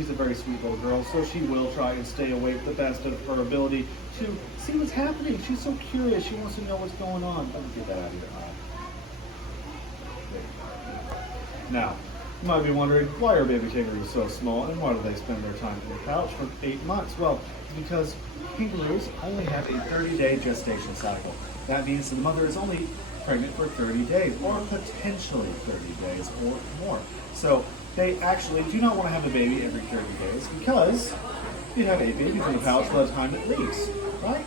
she's a very sweet little girl, so she will try and stay awake the best of her ability to see what's happening. She's so curious. She wants to know what's going on. Let me get that out of your eye. Now, you might be wondering, why are baby kangaroos so small and why do they spend their time in the pouch for 8 months? Well, it's because kangaroos only have a 30-day gestation cycle. That means the mother is only pregnant for 30 days or potentially 30 days or more. So they actually do not want to have a baby every 30 days because you have 8 babies in the pouch by the time it leaves, right?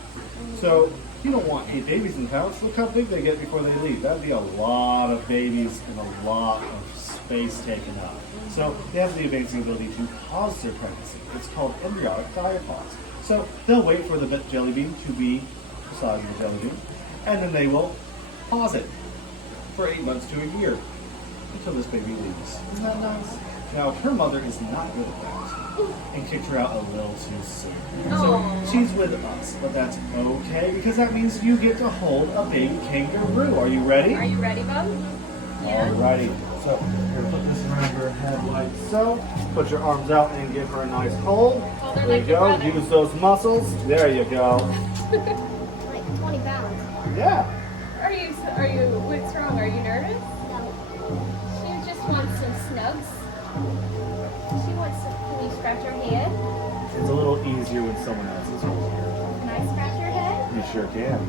So you don't want 8 babies in the pouch. Look how big they get before they leave. That'd be a lot of babies and a lot of space taken up. So they have the amazing ability to pause their pregnancy. It's called embryonic diapause. So they'll wait for the jelly bean to be the size of the jelly bean, and then they will pause it for 8 months to a year until this baby leaves. Isn't that nice? Now, her mother is not good at that and kicked her out a little too soon. So she's with us, but that's okay because that means you get to hold a baby kangaroo. Are you ready? Are you ready, Bub? Yeah. Alrighty. So, here, put this around her head like so. Put your arms out and give her a nice hold. There you go. Use those muscles. There you go. Like 20 pounds. Yeah. What's wrong? Are you nervous? No. She just wants some snugs. She wants some, can you scratch her head? It's a little easier when someone else is holding her. Can I scratch her head? You sure can.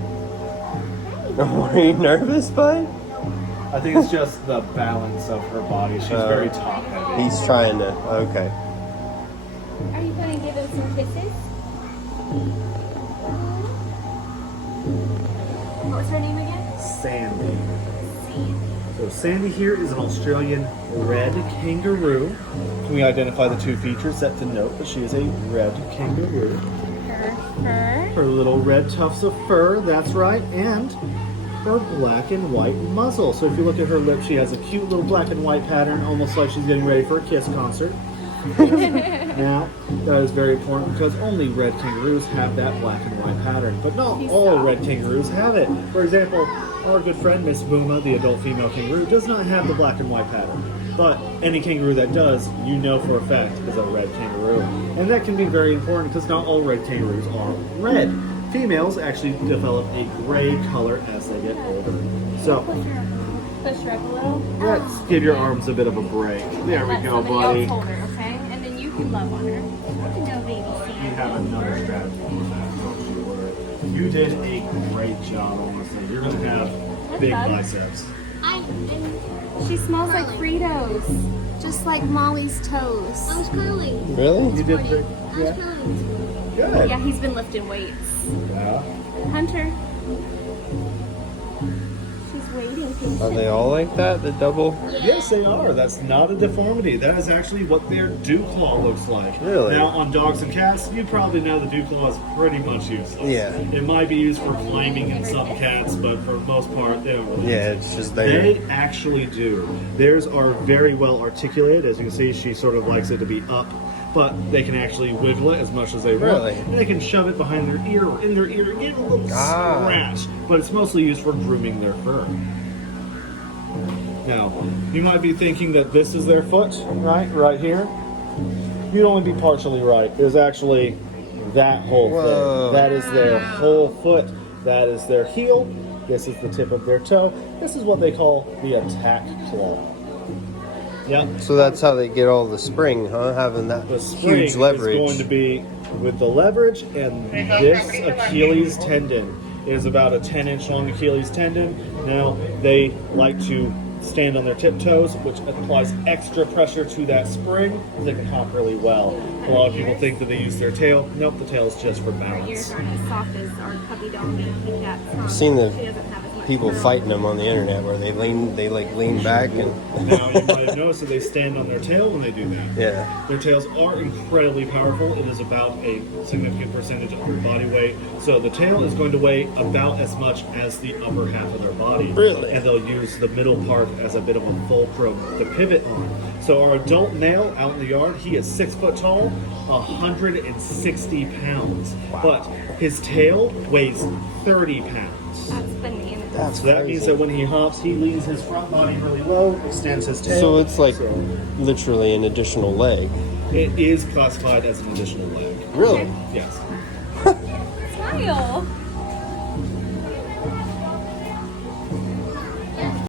Are you nervous, bud? I think it's just the balance of her body. She's very top heavy. He's trying to. Okay. Are you going to give him some kisses? What was her name again? Sandy. So Sandy here is an Australian red kangaroo. Can we identify the 2 features that denote that she is a red kangaroo? Her fur. Her little red tufts of fur, that's right, and her black and white muzzle. So if you look at her lips, she has a cute little black and white pattern, almost like she's getting ready for a Kiss concert. Now, that is very important because only red kangaroos have that black and white pattern, but not all red kangaroos have it. For example, our good friend Miss Booma, the adult female kangaroo, does not have the black and white pattern. But any kangaroo that does, you know for a fact is a red kangaroo. And that can be very important because not all red kangaroos are red. Females actually develop a gray color as they get older. So, Push her up a little. let's give your arms a bit of a break. There we Let go, somebody buddy. else hold her, okay? And then you can love on her. No, baby You Sandy. have another strategy for that, don't you? You did a great job on this thing. You're going to have big biceps. I'm She smells like Fritos. just like Molly's toes. I was curling. Really? You did I great. was Yeah. curling. Good. Yeah, he's been lifting weights. Yeah. Hunter. She's waiting Are patiently. they all like that? The double? Yes, they are. That's not a deformity. That is actually what their dew claw looks like. Really? Now, on dogs and cats, you probably know the dew claw is pretty much useless. Yeah. It might be used for climbing in some cats, but for the most part, they don't really. Yeah, it's just there. They actually do. Theirs are very well articulated. As you can see, she sort of likes it to be up, but they can actually wiggle it as much as they want. Really? And they can shove it behind their ear or in their ear and get a little Ah. scratch. But it's mostly used for grooming their fur. Now, you might be thinking that this is their foot, right here. You'd only be partially right. There's actually that whole Whoa. thing. That is their whole foot. That is their heel. This is the tip of their toe. This is what they call the attack claw. Yep. So that's how they get all the spring, huh? Having that The spring huge leverage. is going to be with the leverage and this Achilles tendon is about a 10-inch long Achilles tendon. Now, they like to stand on their tiptoes, which applies extra pressure to that spring. They can hop really well. A lot of people think that they use their tail. Nope, the tail is just for Her ears balance. aren't as soft as our puppy dog and cat. I've seen the She doesn't have as much people fur. fighting them on the internet where they lean back and Now, you might have noticed that they stand on their tail when they do that. yeah. Their tails are incredibly powerful. It is about a significant percentage of their body weight. So the tail is going to weigh about as much as the upper half of their body. Really? And they'll use the middle part as a bit of a fulcrum to pivot on. So our adult male out in the yard, he is 6 foot tall, 160 pounds. But his tail weighs 30 pounds. That's bananas. That's So that means that when he hops, he leans his front body really low, extends his tail. So it's like literally an additional leg. It is classified as an additional leg. Really? Yes. Smile.